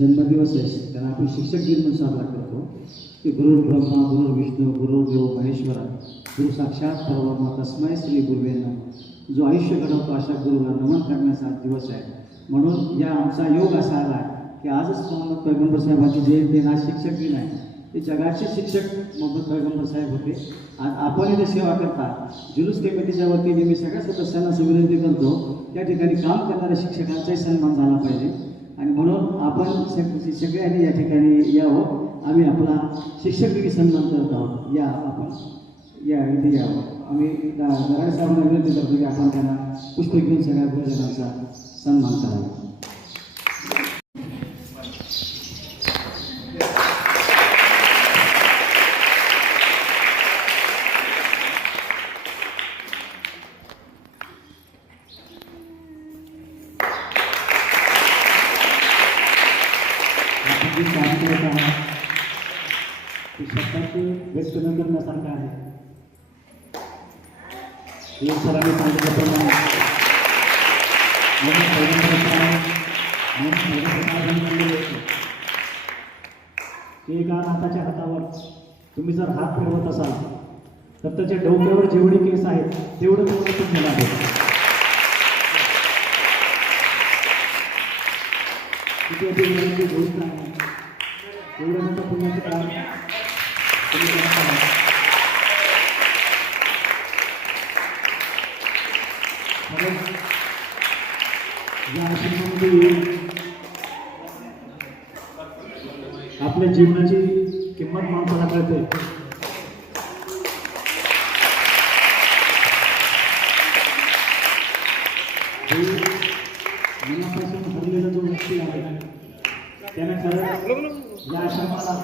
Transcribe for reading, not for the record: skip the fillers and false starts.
जन्मदिवस आहे, त्याला आपण शिक्षक दिन म्हणून साजरा करतो की गुरु ब्रह्मा गुरु विष्णू गुरु देव महेश्वरा गुरु साक्षात परब्रह्म तस्मै श्री गुरुवे नमः। जो आयुष्य घडवतो अशा गुरुला नमन करण्याचा दिवस आहे। म्हणून या आमचा योग असा आला की आजच मोहम्मद पैगंबर साहेबांची जयंती ना शिक्षक दिन आहे। ते जगाचे शिक्षक मोहम्मद पैगंबर साहेब होते। आज आपण इथे सेवा करता जुलूस कमिटीच्या वतीने मी सगळ्या सदस्यांना विनंती करतो त्या ठिकाणी काम करणाऱ्या शिक्षकांचाही सन्मान झाला पाहिजे आणि म्हणून आपण सगळ्यांनी या ठिकाणी यावं। आम्ही आपला शिक्षक दिनी सन्मान करत आहोत। या आपण या इथे यावं। आम्ही गराडे साहेबांना विनंती करतो की आपण त्यांना पुष्प घेऊन सगळ्या गुरुजनांचा सन्मान करावा। काम करत आहात ते शब्दाचे व्यक्त न करण्यासारखं आहे। सरांनी सांगितल्याप्रमाणे एका हाताच्या हातावर तुम्ही जर हात फिरवत असाल तर त्याच्या डोक्यावर जेवढे केस आहेत तेवढं तुम्हाला आहे। किती गोष्ट आहे एवढं मोठं पुण्याचं काम तुम्ही करत आहात। या आश्रमामध्ये आपल्या जीवनाची किंमत माणसाला कळते। मनापासून हरलेला जो व्यक्ती आहे त्याने खरं या आश्रमाला